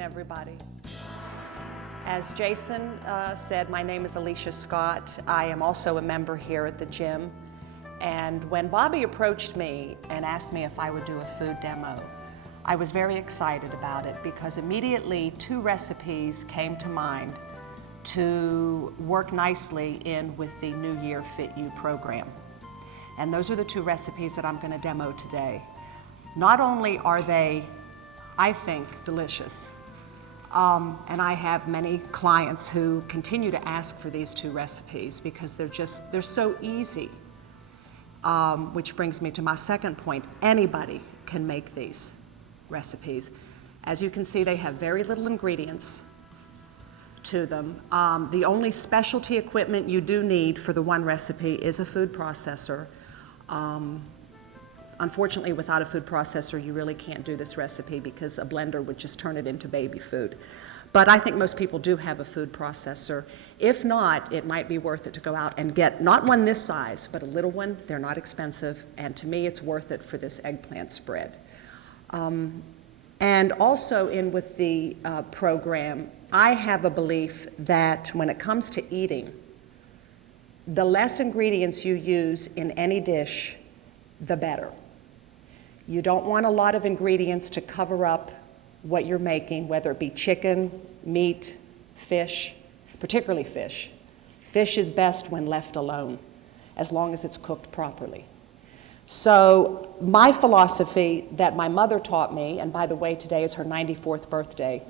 Everybody. As Jason said, my name is Alicia Scott. I am also a member here at the gym. And when Bobby approached me and asked me if I would do a food demo, I was very excited about it because immediately 2 recipes came to mind to work nicely in with the New Year Fit You program. And those are the 2 recipes that I'm going to demo today. Not only are they, I think, delicious, and I have many clients who continue to ask for these 2 recipes because they're so easy, which brings me to my second point. Anybody can make these recipes. As you can see, they have very little ingredients to them. The only specialty equipment you do need for the one recipe is a food processor. Unfortunately, without a food processor, you really can't do this recipe because a blender would just turn it into baby food. But I think most people do have a food processor. If not, it might be worth it to go out and get not one this size, but a little one. They're not expensive, and to me, it's worth it for this eggplant spread. And also in with the program, I have a belief that when it comes to eating, the less ingredients you use in any dish, the better. You don't want a lot of ingredients to cover up what you're making, whether it be chicken, meat, fish, particularly fish. Fish is best when left alone, as long as it's cooked properly. So my philosophy that my mother taught me, and by the way, today is her 94th birthday,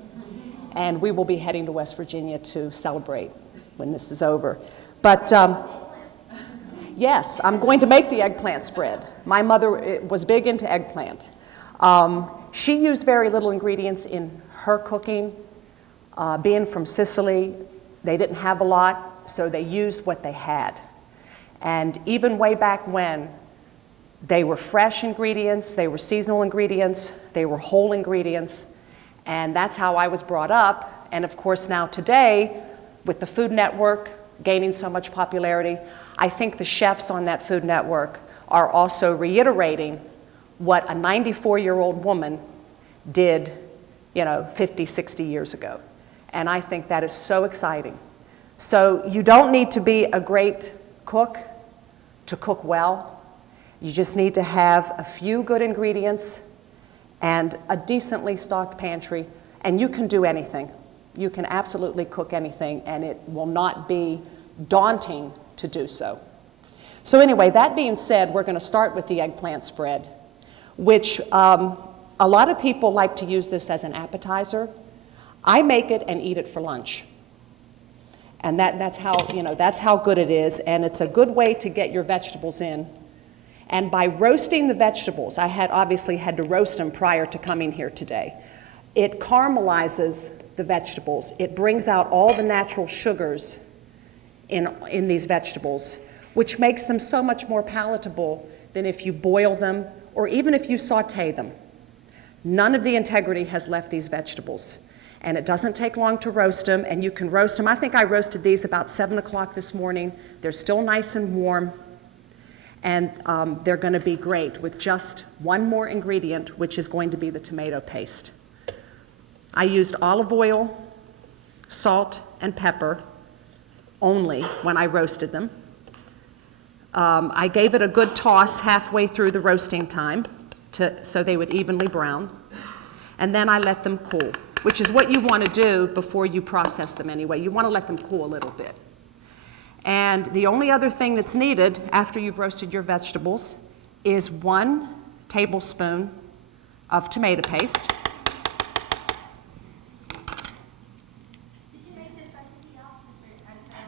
and we will be heading to West Virginia to celebrate when this is over. But yes, I'm going to make the eggplant spread. My mother was big into eggplant. She used very little ingredients in her cooking. Being from Sicily, they didn't have a lot, so they used what they had. And even way back when, they were fresh ingredients, they were seasonal ingredients, they were whole ingredients, and that's how I was brought up. And of course now today, with the Food Network gaining so much popularity, I think the chefs on that Food Network are also reiterating what a 94-year-old woman did, 50, 60 years ago. And I think that is so exciting. So you don't need to be a great cook to cook well. You just need to have a few good ingredients and a decently stocked pantry, and you can do anything. You can absolutely cook anything, and it will not be daunting to do so. So anyway, that being said, we're going to start with the eggplant spread, which a lot of people like to use this as an appetizer. I make it and eat it for lunch. And that's how good it is, and it's a good way to get your vegetables in. And by roasting the vegetables, I had obviously had to roast them prior to coming here today. It caramelizes the vegetables. It brings out all the natural sugars in these vegetables, which makes them so much more palatable than if you boil them or even if you saute them. None of the integrity has left these vegetables. And it doesn't take long to roast them, and you can roast them. I think I roasted these about 7 o'clock this morning. They're still nice and warm, and they're going to be great with just one more ingredient, which is going to be the tomato paste. I used olive oil, salt, and pepper only when I roasted them. I gave it a good toss halfway through the roasting time so they would evenly brown, and then I let them cool, which is what you want to do before you process them anyway. You want to let them cool a little bit. And the only other thing that's needed after you've roasted your vegetables is 1 tablespoon of tomato paste. Did you make this recipe up?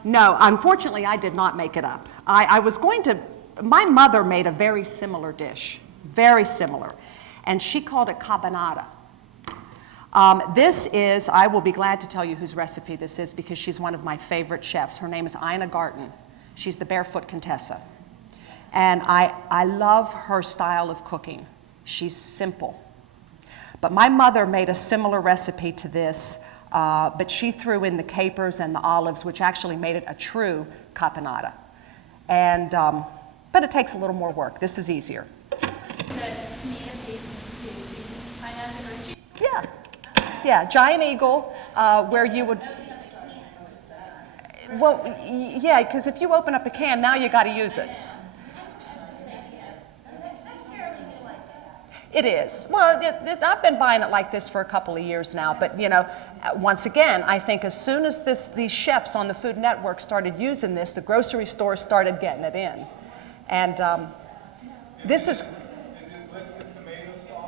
No, unfortunately, I did not make it up. My mother made a very similar dish, very similar, and she called it cabanata. This is, I will be glad to tell you whose recipe this is because she's one of my favorite chefs. Her name is Ina Garten. She's the Barefoot Contessa. And I love her style of cooking. She's simple. But my mother made a similar recipe to this, but she threw in the capers and the olives, which actually made it a true caponata. And, but it takes a little more work. This is easier. Yeah, yeah, Giant Eagle, where you would, well, yeah, because if you open up the can, now you got to use it. It is. Well, I've been buying it like this for a couple of years now, but you know, once again, I think as soon as these chefs on the Food Network started using this, the grocery stores started getting it in. And this is,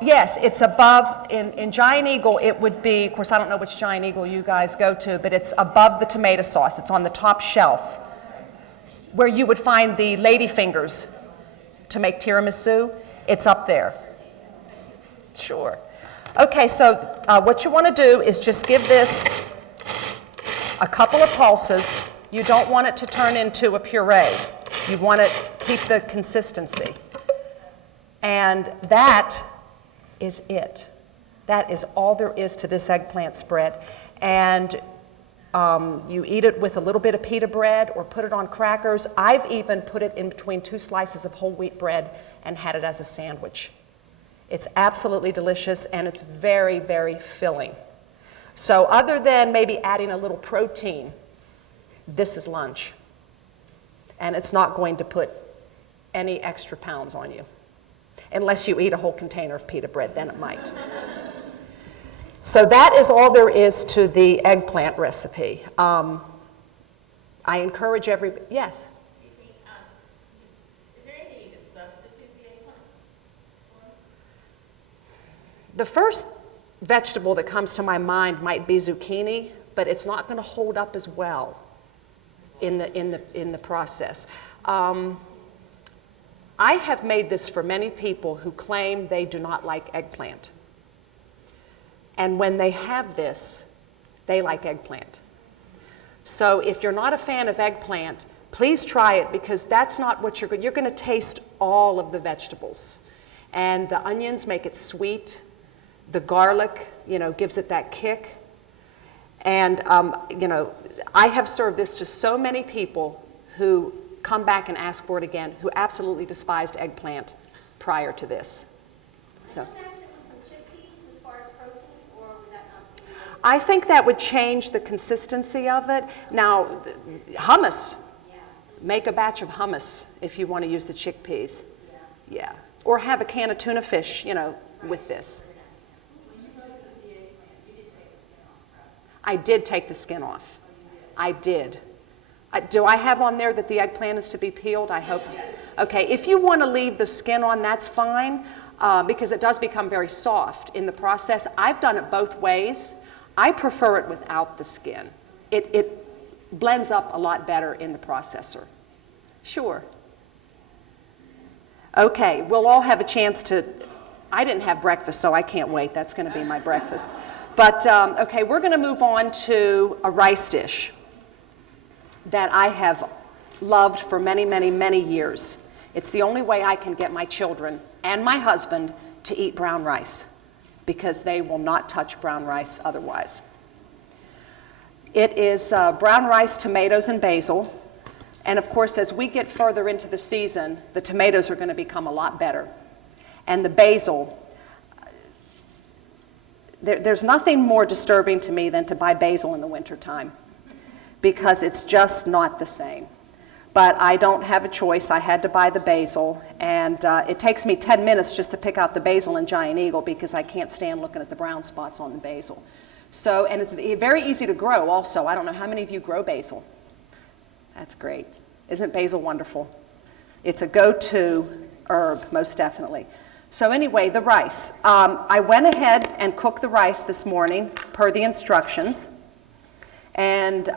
yes, it's above, in Giant Eagle, it would be, of course, I don't know which Giant Eagle you guys go to, but it's above the tomato sauce. It's on the top shelf, where you would find the lady fingers to make tiramisu. It's up there. Sure. Okay, so what you want to do is just give this a couple of pulses. You don't want it to turn into a puree. You want to keep the consistency. And that is it. That is all there is to this eggplant spread. And you eat it with a little bit of pita bread or put it on crackers. I've even put it in between 2 slices of whole wheat bread and had it as a sandwich. It's absolutely delicious, and it's very, very filling. So other than maybe adding a little protein, this is lunch. And it's not going to put any extra pounds on you. Unless you eat a whole container of pita bread, then it might. So that is all there is to the eggplant recipe. I encourage everybody, yes? The first vegetable that comes to my mind might be zucchini, but it's not going to hold up as well in the process. I have made this for many people who claim they do not like eggplant. And when they have this, they like eggplant. So if you're not a fan of eggplant, please try it, because that's not what you're going to taste all of the vegetables. And the onions make it sweet. The garlic, you know, gives it that kick. And, you know, I have served this to so many people who come back and ask for it again, who absolutely despised eggplant prior to this. So I think that would change the consistency of it. Now, hummus, make a batch of hummus if you want to use the chickpeas. Yeah. Or have a can of tuna fish, you know, with this. I did take the skin off. I did. Do I have on there that the eggplant is to be peeled? I hope. Okay, if you want to leave the skin on, that's fine, because it does become very soft in the process. I've done it both ways. I prefer it without the skin. It blends up a lot better in the processor. Sure. Okay, we'll all have a chance to, I didn't have breakfast, so I can't wait. That's going to be my breakfast. But, okay, we're going to move on to a rice dish that I have loved for many, many, many years. It's the only way I can get my children and my husband to eat brown rice, because they will not touch brown rice otherwise. It is brown rice, tomatoes, and basil. And of course, as we get further into the season, the tomatoes are going to become a lot better. And the basil, there's nothing more disturbing to me than to buy basil in the wintertime, because it's just not the same. But I don't have a choice. I had to buy the basil, and it takes me 10 minutes just to pick out the basil in Giant Eagle, because I can't stand looking at the brown spots on the basil. So, and it's very easy to grow also. I don't know how many of you grow basil. That's great. Isn't basil wonderful? It's a go-to herb, most definitely. So anyway, the rice. I went ahead and cooked the rice this morning per the instructions. And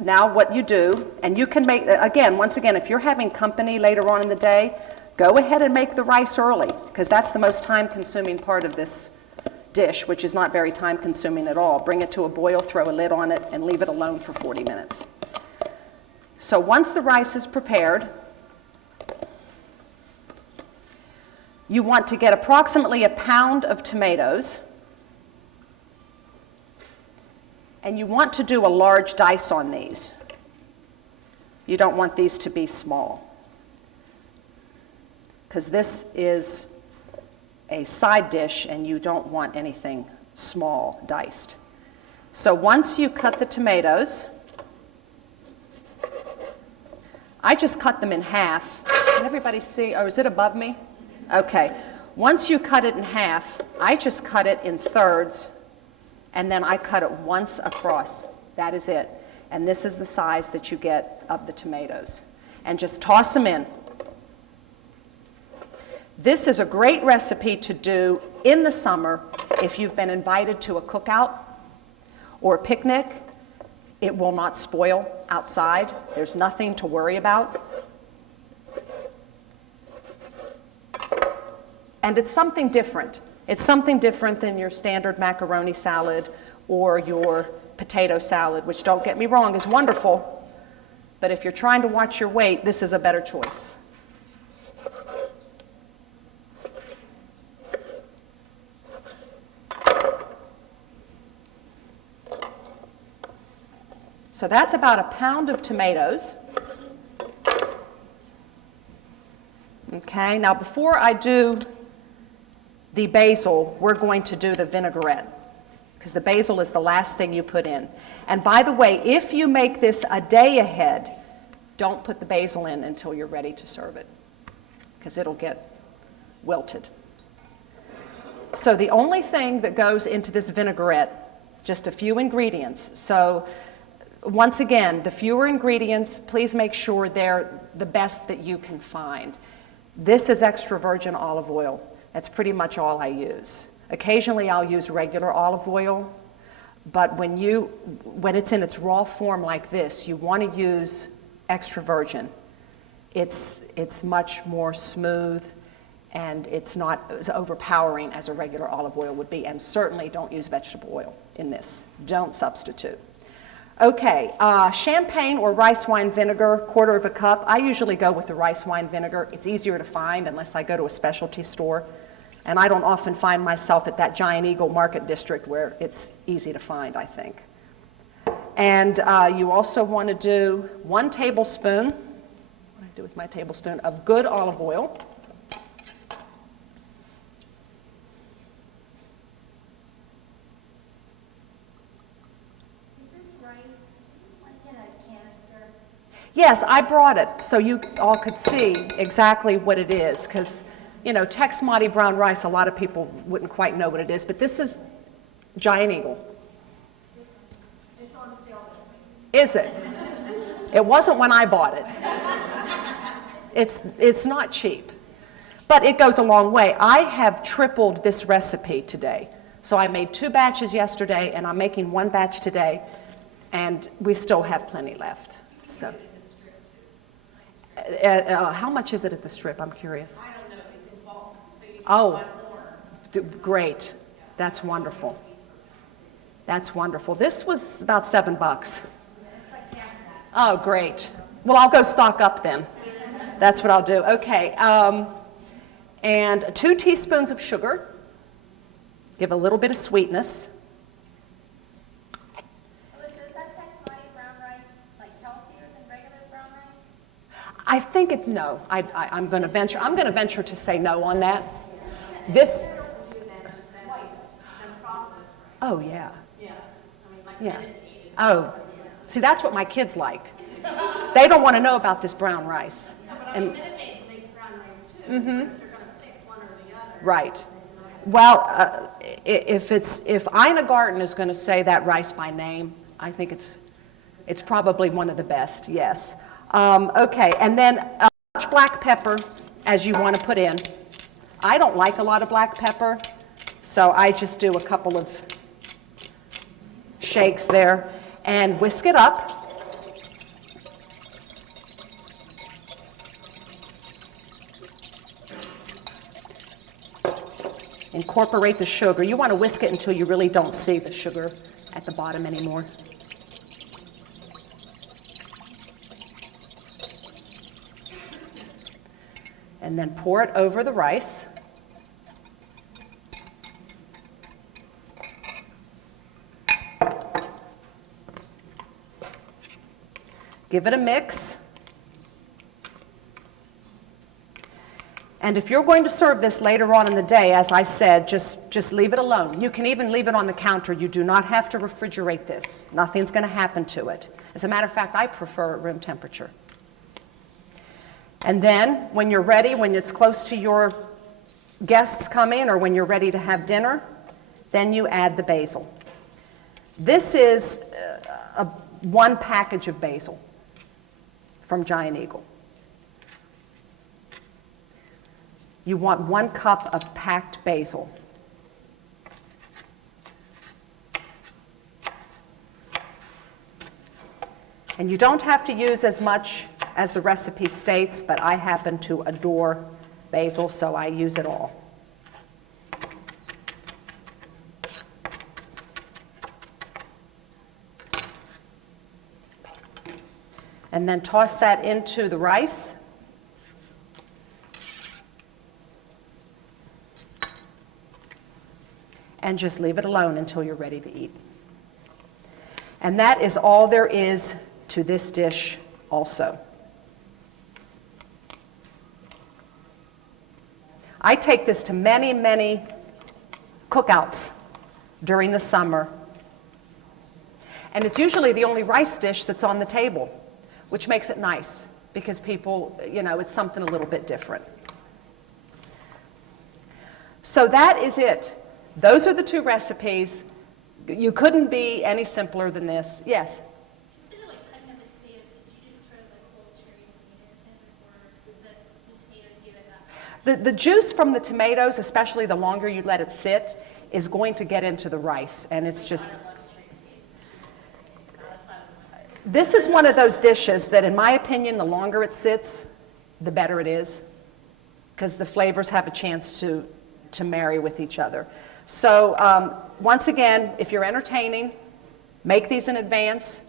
now what you do, and you can make, again, once again, if you're having company later on in the day, go ahead and make the rice early, because that's the most time-consuming part of this dish, which is not very time-consuming at all. Bring it to a boil, throw a lid on it, and leave it alone for 40 minutes. So once the rice is prepared, You want to get approximately a pound of tomatoes, and you want to do a large dice on these. You don't want these to be small, because this is a side dish and you don't want anything small diced. So once you cut the tomatoes, I just cut them in half. Can everybody see? Oh, is it above me? Okay. Once you cut it in half, I just cut it in thirds, and then I cut it once across. That is it. And this is the size that you get of the tomatoes. And just toss them in. This is a great recipe to do in the summer if you've been invited to a cookout or a picnic. It will not spoil outside. There's nothing to worry about. And it's something different. It's something different than your standard macaroni salad or your potato salad, which, don't get me wrong, is wonderful. But if you're trying to watch your weight, this is a better choice. So that's about a pound of tomatoes. Okay, now before I do the basil, we're going to do the vinaigrette, because the basil is the last thing you put in. And by the way, if you make this a day ahead, don't put the basil in until you're ready to serve it, because it'll get wilted. So the only thing that goes into this vinaigrette, just a few ingredients. So once again, the fewer ingredients, please make sure they're the best that you can find. This is extra virgin olive oil. That's pretty much all I use. Occasionally I'll use regular olive oil, but when it's in its raw form like this, you want to use extra virgin. It's much more smooth, and it's not as overpowering as a regular olive oil would be. And certainly don't use vegetable oil in this. Don't substitute. Okay, champagne or rice wine vinegar, 1/4 cup. I usually go with the rice wine vinegar. It's easier to find unless I go to a specialty store. And I don't often find myself at that Giant Eagle Market District where it's easy to find, I think. And you also want to do 1 tablespoon, what do I do with my tablespoon, of good olive oil. Yes, I brought it so you all could see exactly what it is, because, you know, Tex Monty brown rice, a lot of people wouldn't quite know what it is, but this is Giant Eagle. It's on sale. Is it? It wasn't when I bought it. It's not cheap, but it goes a long way. I have tripled this recipe today. So I made 2 batches yesterday, and I'm making 1 batch today, and we still have plenty left. So. How much is it at the Strip? I'm curious. I don't know. It's in bulk, so you can buy more. Great. That's wonderful. That's wonderful. This was about $7. Oh, great. Well, I'll go stock up then. That's what I'll do. Okay. And 2 teaspoons of sugar. Give a little bit of sweetness. I think it's no. I'm going to venture to say no on that. This. Oh yeah. Yeah. Oh, see, that's what my kids like. They don't want to know about this brown rice. And Minute Maid makes brown rice too. They're going to pick one or the other. Right. Well, if Ina Garten is going to say that rice by name, I think it's probably one of the best. Yes. Okay, and then much black pepper as you want to put in. I don't like a lot of black pepper, so I just do a couple of shakes there and whisk it up. Incorporate the sugar. You want to whisk it until you really don't see the sugar at the bottom anymore. And then pour it over the rice. Give it a mix. And if you're going to serve this later on in the day, as I said, just leave it alone. You can even leave it on the counter. You do not have to refrigerate this. Nothing's going to happen to it. As a matter of fact, I prefer it room temperature. And then, when you're ready, when it's close to your guests coming or when you're ready to have dinner, then you add the basil. This is one package of basil from Giant Eagle. You want 1 cup of packed basil. And you don't have to use as much as the recipe states, but I happen to adore basil, so I use it all. And then toss that into the rice. And just leave it alone until you're ready to eat. And that is all there is to this dish also. I take this to many, many cookouts during the summer. And it's usually the only rice dish that's on the table, which makes it nice because people, it's something a little bit different. So that is it. Those are the 2 recipes. You couldn't be any simpler than this. Yes? Instead of cutting up the tomatoes, did you just throw whole cherry tomatoes in, or does the tomatoes give it that? The juice from the tomatoes, especially the longer you let it sit, is going to get into the rice, and it's just... This is one of those dishes that, in my opinion, the longer it sits, the better it is, because the flavors have a chance to marry with each other. So once again, if you're entertaining, make these in advance.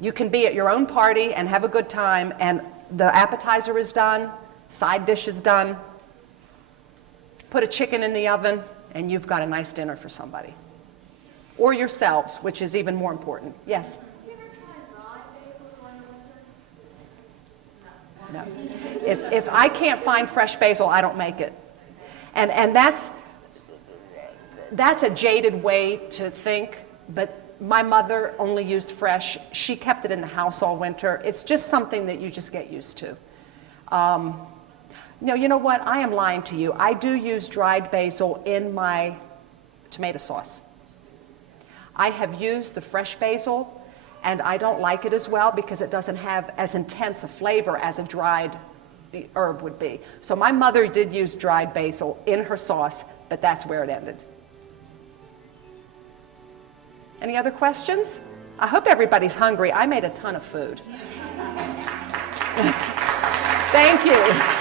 You can be at your own party and have a good time, and the appetizer is done, side dish is done. Put a chicken in the oven, and you've got a nice dinner for somebody. Or yourselves, which is even more important. Yes? Have you ever tried raw basil, No. If I can't find fresh basil, I don't make it. And that's a jaded way to think, but my mother only used fresh. She kept it in the house all winter. It's just something that you just get used to. No, you know what? I am lying to you. I do use dried basil in my tomato sauce. I have used the fresh basil, and I don't like it as well because it doesn't have as intense a flavor as a dried herb would be. So my mother did use dried basil in her sauce, but that's where it ended. Any other questions? I hope everybody's hungry. I made a ton of food. Thank you.